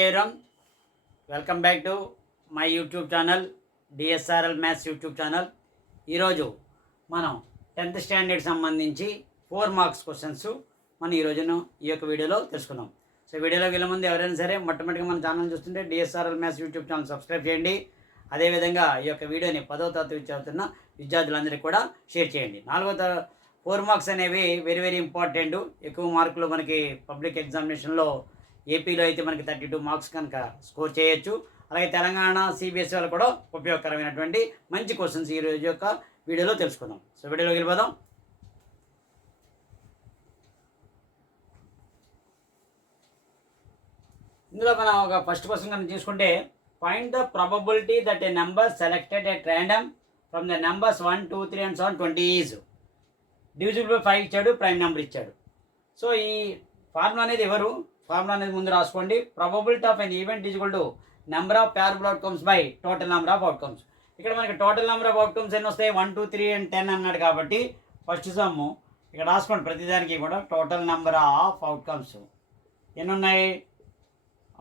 Hi everyone, welcome back to my YouTube channel DSRL maths YouTube channel. ఈరోజు మనం 10th standard సంబంధించి 4 marks questions మనం ఈ యొక్క వీడియోలో తెలుసుకుందాం. సో వీడియోలోకి వెళ్ళే ముందు ఎవరైనా సరే మొట్టమొదటిగా మన ఛానల్ చూస్తుంటే DSRL maths YouTube channel subscribe చేయండి. అదేవిధంగా ఈ యొక్క వీడియోని 10వ తరగతి చదువుతున్న విద్యార్థులందరికీ కూడా షేర్ చేయండి. 4 మార్క్స్ అనేవి వెరీ ఇంపార్టెంట్. ఎక్కువ మార్కులు మనకి పబ్లిక్ ఎగ్జామినేషన్లో ఏపీలో అయితే మనకి 32 మార్క్స్ కనుక స్కోర్ చేయొచ్చు. అలాగే తెలంగాణ సిబిఎస్ఈ వాళ్ళు కూడా ఉపయోగకరమైనటువంటి మంచి క్వశ్చన్స్ ఈ రోజు యొక్క వీడియోలో తెలుసుకుందాం. సో వీడియోలోకి వెళ్ళిపోదాం. ఇందులో మనం ఒక ఫస్ట్ క్వశ్చన్ కనుక తీసుకుంటే, find the probability that A number selected at random from the numbers 1, 2, 3 and so on 20 is divisible by 5 ఇచ్చాడు, ప్రైమ్ నెంబర్ ఇచ్చాడు. సో ఈ ఫార్ములా అనేది ఫార్ములా అనేది ముందు రాసుకోండి. Probability of N event is equal to number of parable outcomes by total number of outcomes. ఇక్కడ మనకి total number of outcomes ఎన్ని వస్తాయి? 1, 2, 3 and 10 అన్నాడు కాబట్టి ఫస్ట్ సమ్ము ఇక్కడ రాసుకోండి. ప్రతిదానికి కూడా టోటల్ నెంబర్ ఆఫ్ అవుట్కమ్స్ ఎన్ని ఉన్నాయి?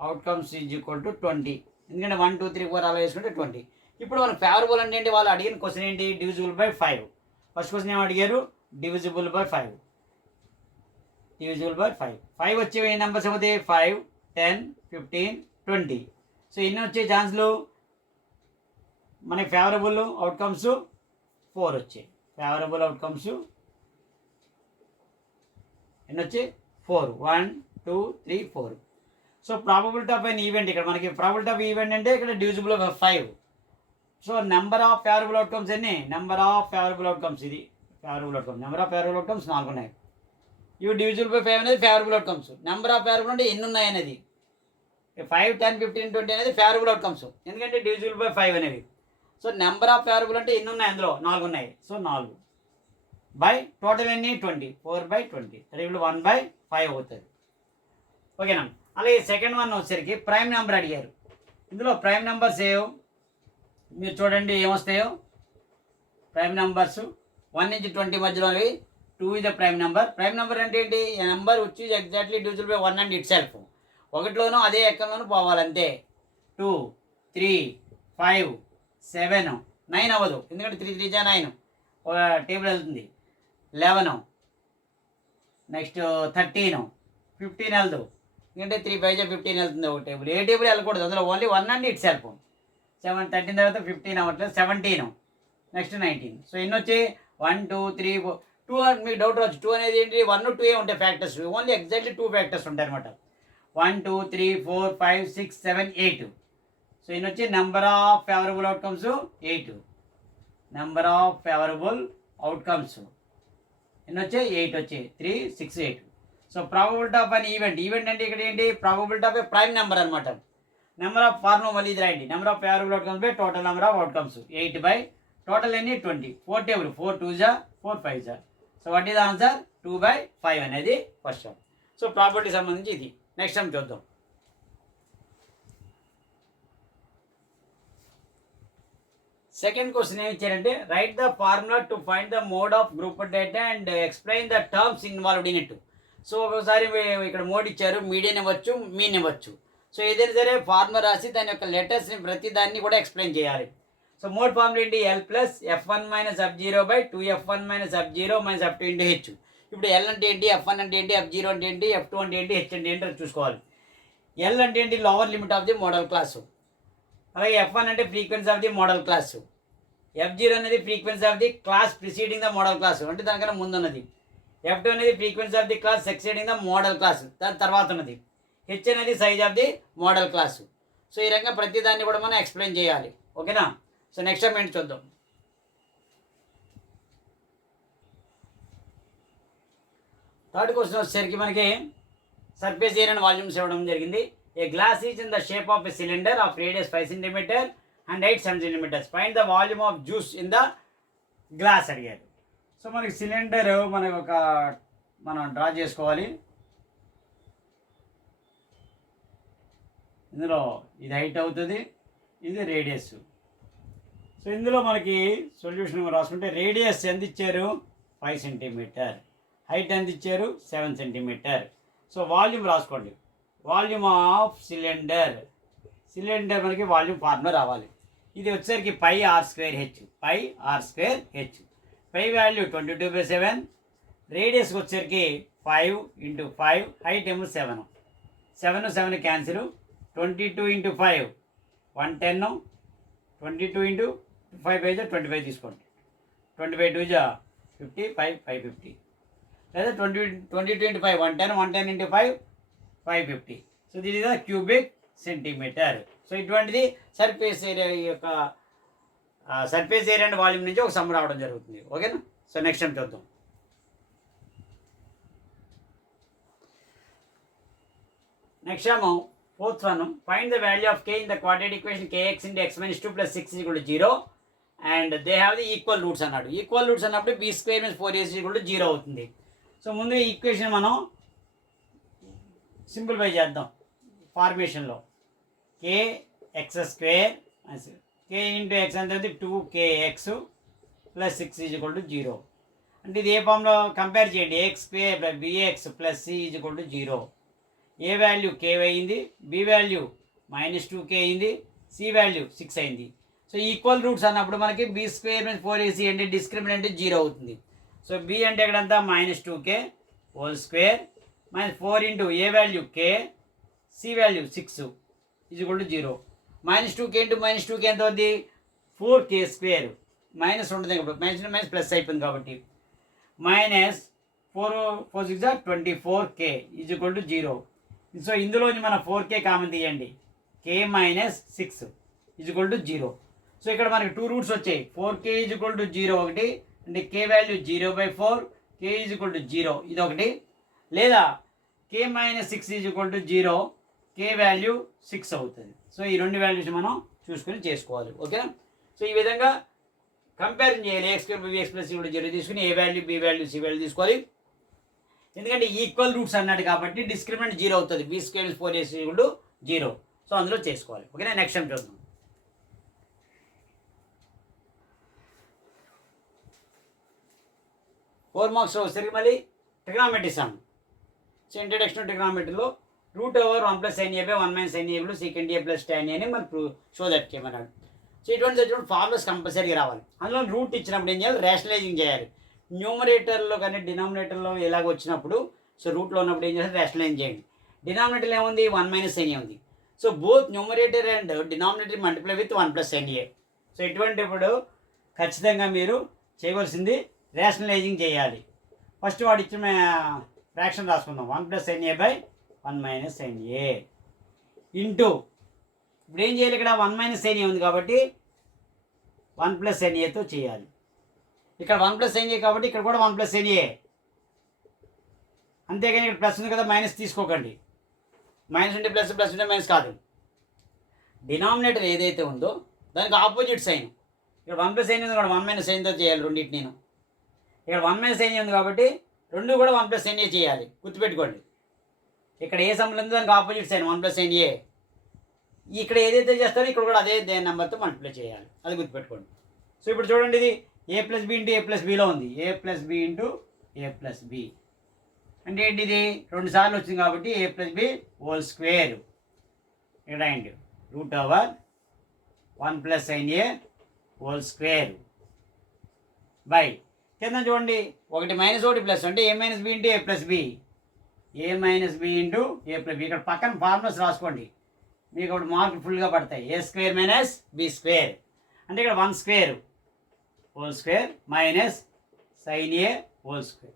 Outcomes is equal to 20. ఎందుకంటే 1, 2, 3, 4 అలా వేసుకుంటే 20. ఇప్పుడు మనకు ఫేవరబుల్ అంటే ఏంటి? వాళ్ళు అడిగిన క్వశ్చన్ ఏంటి? Divisible by 5. ఫస్ట్ క్వశ్చన్ ఏమి అడిగారు? Divisible by 5. Divisible by 5. 5 వచ్చే నెంబర్స్ ఏమవుతాయి? 5, 10, 15, 20. సో ఎన్ని వచ్చే ఛాన్స్లు? మనకి ఫేవరబుల్ అవుట్కమ్స్ 4 వచ్చాయి. ఫేవరబుల్ అవుట్కమ్స్ ఎన్ని వచ్చాయి? 4. 1, 2, 3, 4. So probability of N event, ఇక్కడ మనకి ప్రాబబిలిటీ ఆఫ్ ఈవెంట్ అంటే ఇక్కడ divisible by 5. So number of favourable outcomes ఎన్ని? నెంబర్ ఆఫ్ ఫేవరబుల్ అవుట్కమ్స్, ఇది favourable outcomes. Number of favourable outcomes 4 ఉన్నాయి. ఇవి డివిజిబుల్ బై 5 అనేది favourable outcomes. Number of favourable అంటే ఎన్ని ఉన్నాయి అనేది 5, 10, 15, 20 అనేది ఫేవరబుల్ అవుట్కమ్స్. ఎందుకంటే డివిజిబుల్ బై 5 అనేవి. సో నెంబర్ ఆఫ్ ఫేవరబుల్ అంటే ఎన్ని ఉన్నాయి? అందులో 4 ఉన్నాయి. సో 4 బై టోటల్ ఎన్ని? 20. 4 బై 20 3 1 బై 5 అవుతుంది. ఓకేనా? అలాగే సెకండ్ వన్ వచ్చేసరికి ప్రైమ్ నెంబర్ అడిగారు. ఇందులో ప్రైమ్ నెంబర్స్ మీరు చూడండి ఏమొస్తాయో. ప్రైమ్ నెంబర్స్ 1 నుంచి 20 మధ్యలోవి 2 is a prime number. Prime number అంటే ఏంటి? ఈ నెంబర్ వచ్చి exactly divisible by 1 and itself. ఒకటిలోనూ అదే ఎక్కడలోనూ పోవాలంతే. 2, 3, 5, 7, 9 అవ్వదు. ఎందుకంటే 3 3 జా 9 ఒక టేబుల్ వెళ్తుంది. 11, నెక్స్ట్ 13, 15 వెళ్దు. ఎందుకంటే 3 5 జా 15 వెళ్తుంది ఒక టేబుల్. ఏ టేబుల్ వెళ్ళకూడదు, అందులో ఓన్లీ 1 అండ్ ఇట్ సెల్ఫ్. 7 13 తర్వాత 15 అవ్వట్లేదు, 17, నెక్స్ట్ 19. సో ఎన్ని వచ్చి 1 2 3 4 2 అని మీకు డౌట్ రావచ్చు. 2 అనేది ఏంటి? 1 2 ఉంటాయి ఫ్యాక్టర్స్. ఓన్లీ ఎగ్జాక్ట్లీ 2 ఫ్యాక్టర్స్ ఉంటాయి అనమాట. 1 2 3 4 5 6 7 8. సో ఇన్ని వచ్చి number of favourable outcomes 8. Number of favourable outcomes ఎన్ని వచ్చాయి? 8 వచ్చాయి. 3 6 8. So probability of an event అంటే ఇక్కడ ఏంటి? Probability of A prime number అనమాట. నెంబర్ ఆఫ్ ఫార్ములా మళ్ళీ ఇది రాయండి. Number of favourable outcomes by total number of outcomes 8 by total ఎన్ని? 20. 4 టేబుల్ 4 2 జా 4 5 జా. So what is answer? 2 by 5 అనేది ఫస్ట్ సమ్. సో ప్రాబిలిటీ సంబంధించి ఇది. నెక్స్ట్ సమ్ చూద్దాం. సెకండ్ క్వశ్చన్ ఏమి ఇచ్చారంటే, right the formula to find the mode of group data and explain the terms involved in it. So ఒకసారి ఇక్కడ mode ఇచ్చారు, median ఇవ్వచ్చు, మీన్ ఇవ్వచ్చు. సో ఏదైనా సరే ఫార్ములా రాసి దాని యొక్క లెటర్స్ని ప్రతి దాన్ని కూడా ఎక్స్ప్లెయిన్ చేయాలి. సో మోడ్ ఫార్ములా ఏంటి? L plus F1 minus F0 by 2F1 minus F0 minus F2 into H. ఇప్పుడు L అంటే ఏంటి? F1 అంటే ఏంటి? F0 అంటే ఏంటి? F2 అంటే ఏంటి? హెచ్ అంటే ఏంటి? చూసుకోవాలి. L అంటే ఏంటి? Lower limit of the model class. అలాగే F1 అంటే frequency of the model class. F0 అనేది frequency of the class preceding the model class, అంటే దానికన్నా ముందు ఉన్నది. F2 అనేది frequency of the class succeeding the model class, దాని తర్వాత ఉన్నది. హెచ్ అనేది size of the model class. So ఈ రకంగా ప్రతి దాన్ని కూడా మనం ఎక్స్ప్లెయిన్ చేయాలి. ఓకేనా? సో నెక్స్ట్ టైం ఏంటి చూద్దాం. థర్డ్ క్వశ్చన్ వచ్చేసరికి మనకి సర్ఫేస్ ఏరియా అండ్ వాల్యూమ్స్ ఇవ్వడం జరిగింది. A glass is in the shape of a cylinder of radius 5 cm and 8 cm. Find the volume of juice in the glass అడిగారు. So మనకి cylinder మనం draw చేసుకోవాలి. ఇందులో ఇది హైట్ అవుతుంది, ఇది రేడియస్. సో ఇందులో మనకి సొల్యూషన్ రాసుకుంటే రేడియస్ ఎంత ఇచ్చారు? 5 cm. హైట్ ఎంత ఇచ్చారు? 7 cm. సో వాల్యూమ్ రాసుకోండి. వాల్యూమ్ ఆఫ్ సిలిండర్ మనకి వాల్యూమ్ ఫార్ములా రావాలి. ఇది వచ్చేసరికి pi r square h, pi value 22/7, రేడియస్కి వచ్చేసరికి 5 × 5, హైట్ ఏమో 7, 7 క్యాన్సిల్, 22 × 5 110, 22 × 5 అయితే 25 తీసుకోండి, 25 2 50, 550, లేదా 22 × 5 110, 110 × 5 550. So this is the cubic centimetre. So ఇటువంటిది సర్ఫేస్ ఏరియా యొక్క సర్ఫేస్ ఏరియా అండ్ వాల్యూమ్ నుంచి ఒక సమ్ రావడం జరుగుతుంది. ఓకేనా? సో నెక్స్ట్ టైం చూద్దాం. నెక్స్ట్ ఏమో fourth one, find the value of k in the quadratic equation kx × x - 2 + 6 = 0 and they have the equal roots అన్నాడు. ఈక్వల్ రూట్స్ అన్నప్పుడు b² - 4ac = 0 అవుతుంది. సో ముందు ఈ ఈక్వేషన్ మనం సింప్లిఫై చేద్దాం ఫార్మేషన్లో. kx² k × x అంటే 2kx + 6 = 0. అంటే ఇది ఏ ఫామ్లో కంపేర్ చేయండి, ax² + bx + c = 0. ఏ వాల్యూ k అయింది, b వాల్యూ -2k అయింది, c వాల్యూ 6 అయింది. సో ఈక్వల్ రూట్స్ అన్నప్పుడు మనకి b² - 4ac అంటే డిస్క్రిమినెంట్ 0 అవుతుంది. సో b అంటే ఎక్కడంతా -2k² -4 × a value k, c value 6 = 0. -2k × -2k ఎంత అవుతుంది, 4k², మైనస్ ఉంటుంది కాబట్టి మైనస్ ప్లస్ అయిపోయింది కాబట్టి -4 4 6 24k = 0. సో ఇందులోని మన 4k కామన్ తీయండి, k - 6 = 0. సో ఇక్కడ మనకి 2 రూట్స్ వచ్చాయి, 4k = 0 ఒకటి, అంటే k వాల్యూ 0/4, k = 0 ఇది ఒకటి, లేదా k - 6 = 0, k వాల్యూ 6 అవుతుంది. సో ఈ రెండు వాల్యూస్ మనం చూసుకుని చేసుకోవాలి. ఓకేనా? సో ఈ విధంగా కంపేర్ చేయాలి, ax² + bx + c = 0 తీసుకుని a value b value c value తీసుకోవాలి. ఎందుకంటే ఈక్వల్ రూట్స్ అన్నాడు కాబట్టి డిస్క్రిమినెంట్ 0 అవుతుంది, b² - 4ac = 0. సో అందులో చేసుకోవాలి. ఓకేనా? నెక్స్ట్ టైం చూద్దాం. 4 మార్క్స్ వచ్చేసరికి మళ్ళీ ట్రిగ్నామెట్రీ సమ్. సో ఇంట్రడక్షన్ ట్రిగ్నామెట్రీలో √1 + sin a / 1 - sin a = secant a + tan a అని మనకు షో దట్ చేయమన్నాడు. సో ఇటువంటి ఫార్ములాస్ కంపల్సరీగా రావాలి. అందులో రూట్ ఇచ్చినప్పుడు ఏం చేయాలి, రేషనలైజింగ్ చేయాలి. న్యూమరేటర్లో కానీ డినామినేటర్లో ఎలాగ వచ్చినప్పుడు, సో రూట్లో ఉన్నప్పుడు ఏం చేయాలి, రేషనలైజ్ చేయండి. డినామినేటర్లో ఏముంది, 1 - sin a ఉంది. So both numerator and denominator multiply with 1 + sin a. So ఇటువంటిప్పుడు ఖచ్చితంగా మీరు చేయవలసింది రేషనలైజింగ్ చేయాలి. ఫస్ట్ వాడు ఇచ్చిన ఫ్రాక్షన్ రాసుకుందాం, 1 + sin a / 1 - sin a into, ఇప్పుడు ఏం చేయాలి, ఇక్కడ 1 - sin a ఉంది కాబట్టి 1 + sin aతో చేయాలి. ఇక్కడ 1 + sin a కాబట్టి ఇక్కడ కూడా 1 + sin a, అంతేగాని ఇక్కడ ప్లస్ ఉంది కదా మైనస్ తీసుకోకండి. మైనస్ ఉంటే ప్లస్, ప్లస్ ఉంటే మైనస్ కాదు. డినామినేటర్ ఏదైతే ఉందో దానికి ఆపోజిట్ సైన్. ఇక్కడ 1 + sin ఉంది కూడా 1 - sinతో చేయాలి రెండింటి. నేను ఇక్కడ 1 - sin ఉంది కాబట్టి రెండు కూడా 1 + sin a చేయాలి, గుర్తుపెట్టుకోండి. ఇక్కడ ఏ సమ్ములు ఉందో దానికి ఆపోజిట్ సైన్ 1 + sin a. ఇక్కడ ఏదైతే చేస్తారో ఇక్కడ కూడా అదే నెంబర్తో మల్టిప్లై చేయాలి, అది గుర్తుపెట్టుకోండి. సో ఇప్పుడు చూడండి, ఇది a + b × a + bలో ఉంది, a + b × a + b అంటే ఏంటి, ఇది 2 సార్లు వచ్చింది కాబట్టి a + b² ఇక్కడ అండి √1 + sin a² బై కింద చూడండి, ఒకటి మైనస్ ఒకటి ప్లస్, అంటే a - b × a + b, a - b × a + b. ఇక్కడ పక్కన ఫార్ములాస్ రాసుకోండి, మీకు ఒకటి మార్క్ ఫుల్గా పడతాయి. a² - b² అంటే ఇక్కడ 1² sin a².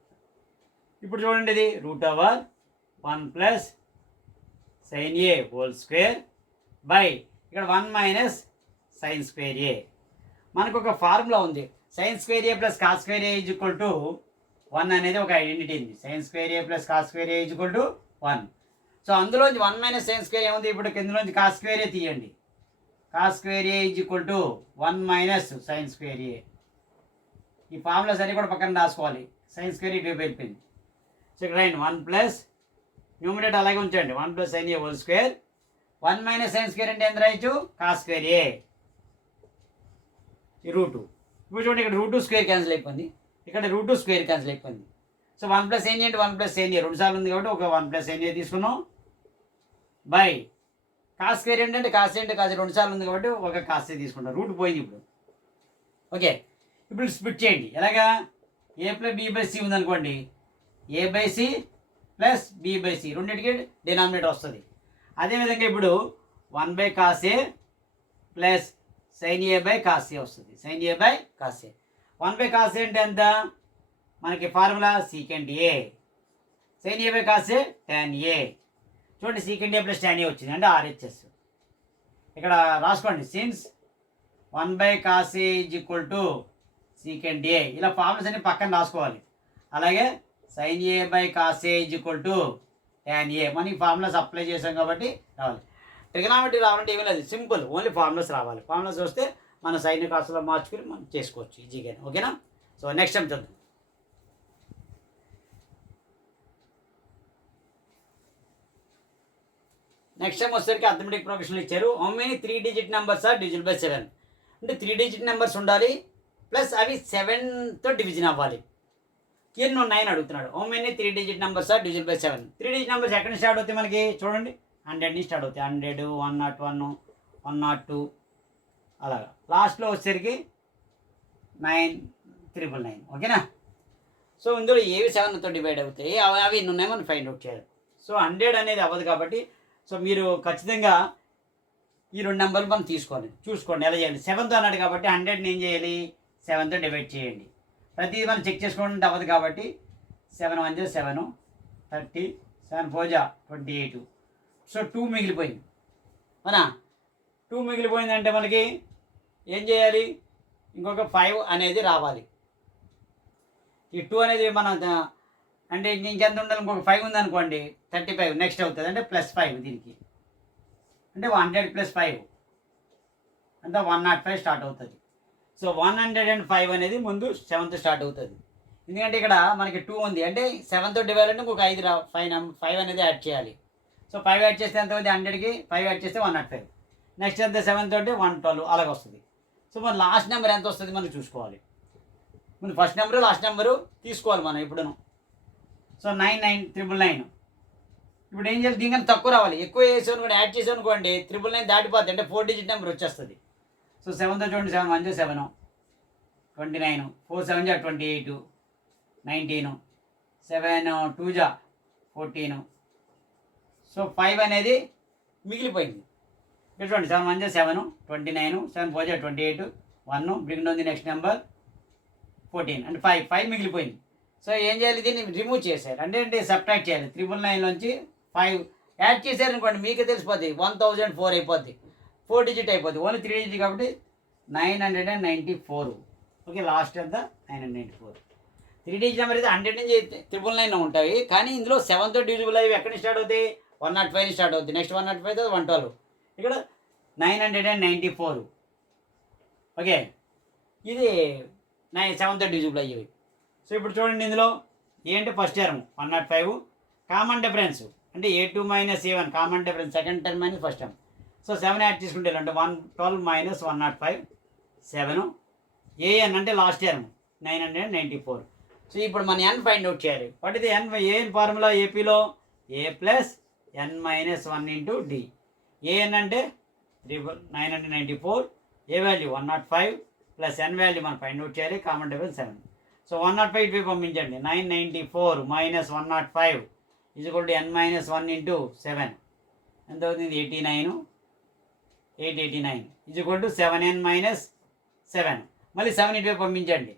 ఇప్పుడు చూడండి, ఇది √1 + sin a² బై ఇక్కడ 1 - sin² a. మనకు ఒక ఫార్ములా ఉంది, sin² a + cos² a = 1 అనేది ఒక ఐడెంటిటీ ఉంది. sin² a + cos² a = 1. So అందులోంచి 1 - sin² ఏముంది, ఇప్పుడు కిందలోంచి cos² a తీయండి, cos² a = 1 - sin² a. ఈ ఫార్ములాస్ అన్ని కూడా పక్కన రాసుకోవాలి, sin² ఇటు వెళ్ళిపోయింది. సో ఇక్కడ 1 న్యూమరేటర్ అలాగే ఉంచండి, 1 + sin a². 1 - sin² అంటే ఎంత రాయొచ్చు, cos² a. ఈ √2. ఇప్పుడు చూడండి, ఇక్కడ √2² క్యాన్సిల్ అయిపోయింది, ఇక్కడ √2² క్యాన్సిల్ అయిపోయింది. సో 1 + sin a అంటే 1 + sin a 2 సార్లు ఉంది కాబట్టి ఒక 1 + sin a తీసుకున్నాం. బై కాస్ స్క్వేర్ ఏంటంటే కాస్ ఏంటి కాస్ 2 సార్లు ఉంది కాబట్టి ఒక కాస్ తీసుకుంటాం. రూట్ పోయింది ఇప్పుడు. ఓకే, ఇప్పుడు స్ప్లిట్ చేయండి. ఎలాగా? A plus b by c ఉందనుకోండి, a by c plus b by c రెండింటికి డినామినేటర్ వస్తుంది. అదేవిధంగా ఇప్పుడు 1 by cos a plus sine a by cos a వస్తుంది. Sine a by cos a. 1 by cos a అంటే ఎంత? మనకి formula secant a. Sine a by cos a tan a. చూడండి, secant a plus tan a వచ్చింది అంటే RHS. ఇక్కడ రాసుకోండి, since 1 by cos a is equal to secant a. ఇలా formulas అన్ని పక్కన రాసుకోవాలి. అలాగే sine a by cos a is equal to tan a. మనకి ఫార్ములాస్ అప్లై చేసాం కాబట్టి రావాలి. ట్రిగనామెట్రీ రావాలంటే ఏమీ లేదు, సింపుల్, ఓన్లీ ఫార్ములాస్ రావాలి. ఫార్ములాస్ వస్తే మన సైన్ కాస్ట్లో మార్చుకుని మనం చేసుకోవచ్చు ఈజీగా. ఓకేనా? సో నెక్స్ట్ టైం చూద్దాం. నెక్స్ట్ టైం వచ్చేసరికి అథమెటిక్ ప్రొఫెషనల్ ఇచ్చారు. How many 3 digit numbers are divisible by 7? అంటే 3 డిజిట్ నెంబర్స్ ఉండాలి, ప్లస్ అవి 7తో డివిజన్ అవ్వాలి. ఎన్ని ఉన్నాయని అడుగుతున్నాడు. How many 3 digit numbers are divisible by 7? 3 digit numbers ఎక్కడి నుంచి స్టార్ట్ అవుతాయి మనకి? చూడండి, 100 నుంచి స్టార్ట్ అవుతాయి. 100, 101, 102 అలాగా. లాస్ట్లో వచ్చేసరికి 999. ఓకేనా? సో ఇందులో ఏవి 7తో డివైడ్ అవుతాయి, అవి ఎన్ని ఉన్నాయో మనం ఫైండ్ అవుట్ చేయాలి. సో 100 అనేది అవ్వదు కాబట్టి సో మీరు ఖచ్చితంగా ఈ 2 నెంబర్లు మనం తీసుకోవాలి, చూసుకోండి ఎలా చేయాలి. 7తో అన్నాడు కాబట్టి 100ని ఏం చేయాలి? 7తో డివైడ్ చేయండి. ప్రతిదీ మనం చెక్ చేసుకోవడం అవ్వదు కాబట్టి 7 1 7, 30, 7 4 28. సో 2 మిగిలిపోయింది. అవునా? 2 మిగిలిపోయిందంటే మనకి ఏం చేయాలి? ఇంకొక 5 అనేది రావాలి. ఈ 2 అనేది మన అంటే ఇంకెంత ఉండాలి? ఇంకొక 5 ఉందనుకోండి, 35 నెక్స్ట్ అవుతుంది, అంటే +5 దీనికి. అంటే 100 + 5 అంటే 105 స్టార్ట్ అవుతుంది. సో 105 అనేది ముందు 7తో స్టార్ట్ అవుతుంది. ఎందుకంటే ఇక్కడ మనకి 2 ఉంది, అంటే 7తో డివైడ్ అంటే ఇంకొక 5 అనేది యాడ్ చేయాలి. సో 5 యాడ్ చేస్తే ఎంత అవుతుంది? 100కి 5 యాడ్ చేస్తే 105. నెక్స్ట్ ఎంత? 7 తోటి 112 అలాగ వస్తుంది. సో మన లాస్ట్ నెంబర్ ఎంత వస్తుంది మనం చూసుకోవాలి. ముందు ఫస్ట్ నెంబరు లాస్ట్ నెంబరు తీసుకోవాలి మనం ఎప్పుడును. సో 99999. ఇప్పుడు ఏం చేయాలి? దీనికన్నా తక్కువ రావాలి. ఎక్కువ వేసాను కూడా యాడ్ చేసాను అనుకోండి, 999 దాటిపోద్ది, అంటే 4 డిజిట్ నెంబర్ వచ్చేస్తుంది. సో 7తో చూడండి, 7 1 7, 29, 4 7 28, 19, 7 2 14. సో 5 అనేది మిగిలిపోయింది. ఇక్కడ చూడండి, 7 1 7, 29, 7 4 28, 1 bring down the next number 14, అంటే 5 మిగిలిపోయింది. సో ఏం చేయాలి? దీన్ని రిమూవ్ చేశారు, అంటే సబ్ట్రాక్ట్ చేయాలి. 999 5 యాడ్ చేశారు అనుకోండి, మీకే తెలిసిపోద్ది, 1004 అయిపోద్ది, 4 డిజిట్ అయిపోద్ది. ఓన్లీ 3 డిజిట్ కాబట్టి 994. ఓకే, లాస్ట్ ఎంత? 994. 3 డిజిట్ నెంబర్ అయితే 100 నుంచి 999 ఉంటాయి, కానీ ఇందులో 7తో డివిజిబుల్ అయ్యి ఎక్కడి నుంచి స్టార్ట్ అవుతాయి? 105 నుంచి స్టార్ట్ అవుతుంది. నెక్స్ట్ 105 తర్వాత 112. ఇక్కడ 994. ఓకే, ఇది 7తో డివిజిబుల్ అయ్యేవి. సో ఇప్పుడు చూడండి, ఇందులో ఏంటి? ఫస్ట్ టర్మ్ 105, కామన్ డిఫరెన్స్ అంటే A2 - A1 common difference, second term minus first term. So 7 add తీసుకుంటే అంటే 112 - 105 7. ఏఎన్ అంటే లాస్ట్ టర్మ్ 994. సో ఇప్పుడు మన n ఫైండ్ అవుట్ చేయాలి. వాట్ ఇది n? ఏఎన్ ఫార్ములా ఏపీలో A + n - 1 × D. ఏఎన్ అంటే 994, ఏ వాల్యూ 105 ప్లస్ n వాల్యూ మనం ఫైండ్ అవుట్ చేయాలి, కామన్ డిఫరెన్స్ 7. సో 105 ఇటువైపు పంపించండి. 994 - 105 = n - 1 × 7 ఎంత అవుతుంది? 89. 889 = 7n - 7. మళ్ళీ 7 ఇటువైపు పంపించండి.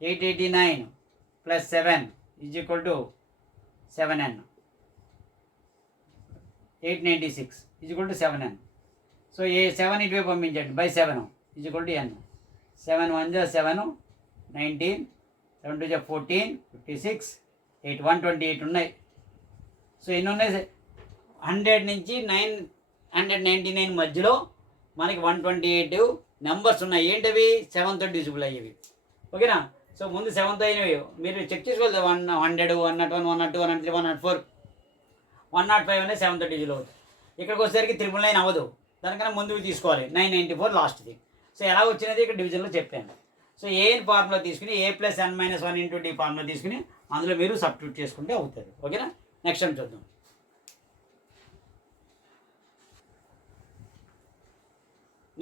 889 + 7 = 7n. 896 = 7n. సో 7 ఇటువైపు పంపించండి, బై 7 = n. 7 1 7, 19, 7 2 14, 56, 8 128 ఉన్నాయి. సో ఎన్ని ఉన్నాయి? 100 నుంచి 999 మధ్యలో మనకి 128 నెంబర్స్ ఉన్నాయి. ఏంటవి? 7తో డివిజిబుల్ అయ్యేవి. ఓకేనా? సో ముందు 7తో అయినవి మీరు చెక్ చేసుకోవాలి. 100, 101, 102, 103, 104, 105 అనేది 7తో డివిజిబుల్ అవుతుంది. ఇక్కడికి వచ్చేసరికి 999 అవ్వదు, దానికన్నా ముందుకు తీసుకోవాలి. 994 లాస్ట్ది. సో ఎలా వచ్చినది ఇక్కడ డివిజన్లో చెప్పాను. సో ఏఎన్ ఫార్ములా తీసుకుని A + n - 1 × D ఫార్ములా తీసుకుని అందులో మీరు సబ్స్టిట్యూట్ చేసుకుంటే అవుతుంది. ఓకేనా? నెక్స్ట్ టైం చూద్దాం.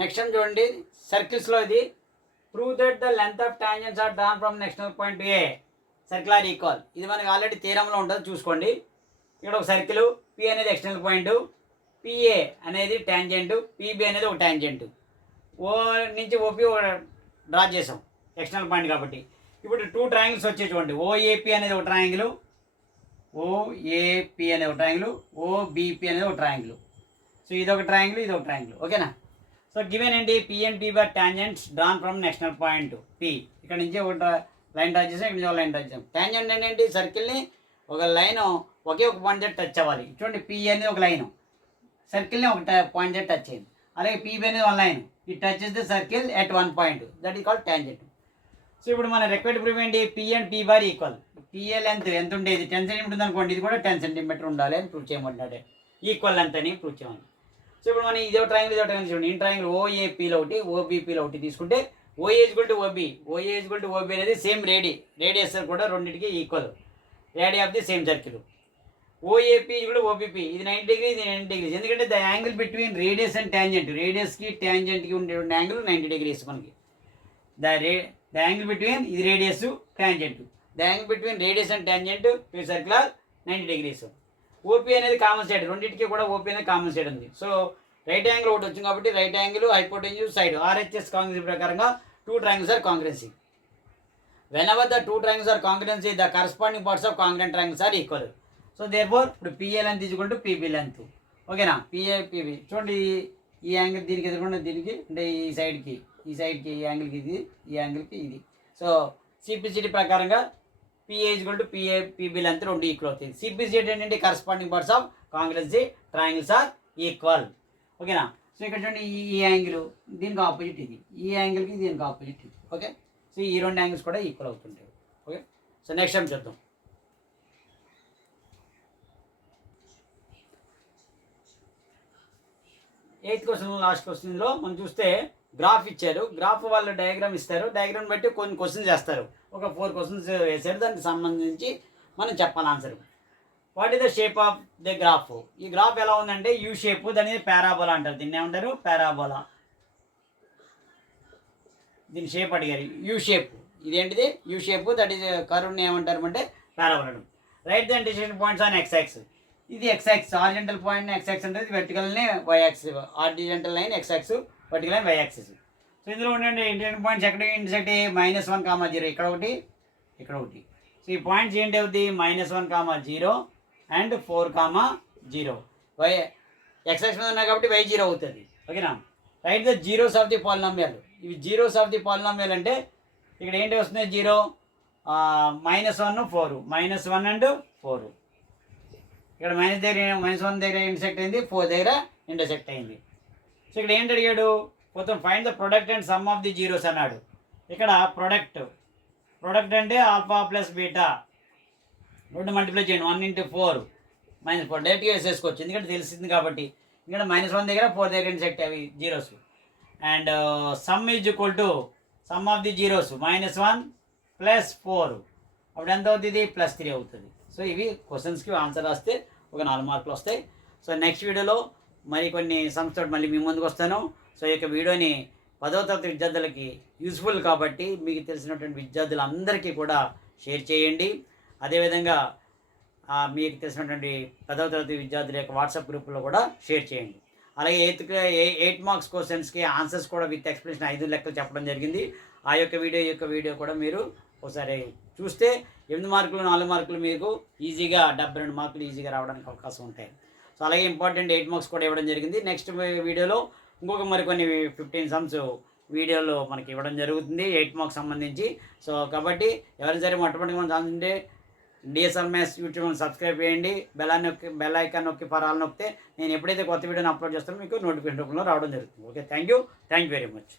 నెక్స్ట్ చూడండి సర్కిల్స్లో ఇది prove that the length of tangents are drawn from external point a circle are equal. ఇది మనకి ఆల్రెడీ థీరంలో ఉంటుంది చూసుకోండి. ఇక్కడ ఒక సర్కిల్ పి అనేది ఎక్స్టర్నల్ పాయింట్, పిఏ అనేది ట్యాంజెంట్, పిబి అనేది ఒక ట్యాంజెంట్, ఓ నుంచి ఓపి డ్రా చేసాం ఎక్స్టర్నల్ పాయింట్ కాబట్టి. ఇప్పుడు 2 ట్రయాంగిల్స్ వచ్చాయి చూడండి. ఓఏపి అనేది ఒక ట్రయాంగిల్, ఓఏపి అనేది ఒక ట్రయాంగిల్, ఓబిపి అనేది ఒక ట్రయాంగిల్. సో ఇది ఒక ట్రయాంగిల్, ఇది ఒక ట్రయాంగిల్. ఓకేనా? సో గివెన్ ఏంటి p and p by tangents drawn from external point p. ఇక్కడ నుంచి ఒక లైన్ డ్రా చేసాం, ఇక్కడ నుంచి ఒక లైన్ డ్రా చేసాం. టాంజెంట్ ఏంటి సర్కిల్ని ఒక లైన్ ఒకే ఒక పాయింట్ దగ్గర టచ్ అవ్వాలి. చూడండి పి అనేది ఒక లైన్, సర్కిల్ని ఒక పాయింట్ దగ్గర టచ్ అయింది. అలాగే పీబీ అనేది ఒక line, it touches the circle at 1 point, that is called tangent. So ఇప్పుడు మన రిక్వైర్డ్ ప్రూఫ్ ఏంటి p and P bar equal. PA length ఎంత ఉండేది 10 సెంటీమీటర్ ఉంది అనుకోండి, ఇది కూడా 10 సెంటీమీటర్ ఉండాలి అని ప్రూవ్ చేయమంటాడు. ఈక్వల్ లెంత్ అని ప్రూవ్ చేయమని. సో ఇప్పుడు మనం ఇదో ట్రయాంగిల్ చూడండి. ఈ ట్రయాంగిల్ ఓఏపీలో ఒకటి, ఓబీపీలో ఒకటి తీసుకుంటే ఓఏ ఈజ్వల్ టు ఓబీ అనేది సేమ్ రేడియస్ కూడా రెండింటికి equal, radii of the same circle. OAP కూడా ఓబీపీ, ఇది 90 డిగ్రీ, ఇది 90 డిగ్రీస్. ఎందుకంటే the angle between radius and tangent, రేడియస్కి ట్యాంజెంట్కి ఉండే యాంగిల్ 90 డిగ్రీస్ మనకి. ద యాంగిల్ బిట్వీన్ ఇది radius tangent, the angle between radius and tangent circle 90 degrees. OP అనేది కామన్ సైడ్, రెండింటికి కూడా ఓపీ అనేది కామన్ సైడ్ ఉంది. సో రైట్ యాంగిల్ ఒకటి వచ్చింది కాబట్టి right angle hypotenuse side RHS కాంగ్రెన్సీ ప్రకారంగా 2 triangles are congruency. Whenever the 2 triangles are congruency, the corresponding parts of congruent triangles are equal. So therefore ఇప్పుడు PA length is equal to PB length. ఓకేనా? PA PB చూడండి, ఈ angle దీనికి ఎదుర్కొంటే దీనికి అంటే ఈ సైడ్కి ఈ యాంగిల్కి ఇది, ఈ యాంగిల్కి ఇది. సో సిపిసిటీ ప్రకారంగా PA is equal to PA PB length 2 equal అవుతుంది. సిపిసిటీ ఏంటంటే corresponding parts of congruency triangles are equal. ఓకేనా? సో ఇక్కడ చూడండి ఈ యాంగిల్ దీనికి ఆపోజిట్ ఇది, ఈ యాంగిల్కి దీనికి ఆపోజిట్ ఇది. ఓకే? సో ఈ 2 యాంగిల్స్ కూడా ఈక్వల్ అవుతుంటాయి. ఓకే? సో నెక్స్ట్ టైం చూద్దాం. 8th క్వశ్చన్ లాస్ట్ క్వశ్చన్లో మనం చూస్తే గ్రాఫ్ ఇచ్చారు, గ్రాఫ్ వాళ్ళు డయాగ్రామ్ ఇస్తారు, డయాగ్రామ్ బట్టి కొన్ని క్వశ్చన్స్ చేస్తారు. ఒక 4 క్వశ్చన్స్ వేసారు, దానికి సంబంధించి మనం చెప్పాలి answer. What is the shape of the graph? ఈ గ్రాఫ్ ఎలా ఉందంటే యూ షేప్, దాని పారాబోలా అంటారు. దీన్ని ఏమంటారు? పారాబోలా. దీని షేప్ అడిగారు, యూ షేప్. ఇదేంటిది? యూ షేప్, దట్ ఈస్ కర్వ్ని ఏమంటారు అంటే parabola. Right the intersection points on x axis. ఇది x axis, horizontal point x axis అంటే వెర్టికల్ని y axis, horizontal line x axis, vertical line y axis. So ఇందులో ఉండే intersection points ఎక్కడ intersect -1, 0, ఇక్కడ ఒకటి, ఇక్కడ ఒకటి. సో ఈ పాయింట్స్ ఏంటి అవుతుంది? -1, 0 అండ్ 4, 0. వై ఎక్స్ యాక్సిస్ ఉన్నాయి కాబట్టి y 0 అవుతుంది. ఓకేనా? Right the zeros of the polynomial. ఇవి జీరోస్ ఆఫ్ ది పాలినామియల్ అంటే ఇక్కడ ఏంటి వస్తుంది? 0, -1, 4, -1 అండ్ 4. ఇక్కడ -1 దగ్గర ఇంటర్సెక్ట్ అయింది, 4 దగ్గర ఇంటర్సెక్ట్ అయింది. సో ఇక్కడ ఏంటి అడిగాడు? మొత్తం find the product and some of the zeros అన్నాడు. ఇక్కడ ప్రొడక్ట్ అంటే ఆల్ఫా ప్లస్ బీటా 2 మల్టిప్లై చేయండి, 1 × 4 -4 డైరెక్ట్గా వేసేసుకోవచ్చు, ఎందుకంటే తెలిసింది కాబట్టి. ఇక్కడ -1 దగ్గర 4 దగ్గర ఇంటర్సెక్ట్ అవి zeros. And some is equal to some of the zeros -1 + 4, అప్పుడు ఎంత అవుతుంది? +3 అవుతుంది. సో ఇవి క్వశ్చన్స్కి ఆన్సర్ రాస్తే ఒక 4 మార్కులు వస్తాయి. సో నెక్స్ట్ వీడియోలో మరి కొన్ని సంస్థలు మళ్ళీ మీ ముందుకు వస్తాను. సో ఈ యొక్క వీడియోని 10వ తరగతి విద్యార్థులకి యూస్ఫుల్ కాబట్టి మీకు తెలిసినటువంటి విద్యార్థులందరికీ కూడా షేర్ చేయండి. అదేవిధంగా మీకు తెలిసినటువంటి 10వ తరగతి విద్యార్థుల యొక్క వాట్సాప్ గ్రూప్లో కూడా షేర్ చేయండి. అలాగే 8 మార్క్స్ క్వశ్చన్స్కి ఆన్సర్స్ కూడా విత్ ఎక్స్ప్లెనేషన్ 5 లెక్కలు చెప్పడం జరిగింది. ఆ యొక్క వీడియో కూడా మీరు ఒకసారి చూస్తే 8 మార్కులు 4 మార్కులు మీకు ఈజీగా 72 మార్కులు ఈజీగా రావడానికి అవకాశం ఉంటాయి. సో అలాగే ఇంపార్టెంట్ 8 మార్క్స్ కూడా ఇవ్వడం జరిగింది. నెక్స్ట్ వీడియోలో ఇంకొక మరికొన్ని 15 సమ్స్ వీడియోలో మనకి ఇవ్వడం జరుగుతుంది 8 మార్క్స్ సంబంధించి. సో కాబట్టి ఎవరైనా సరే మొట్టమొదటి మనం chance DSR maths YouTube subscribe చేయండి, బెల్ ఐకాన్ నొక్కి పరాలు నొక్కితే నేను ఎప్పుడైతే కొత్త వీడియోని అప్లోడ్ చేస్తానో మీకు నోటిఫికేషన్ రూపంలో రావడం జరుగుతుంది. Okay, thank you very much.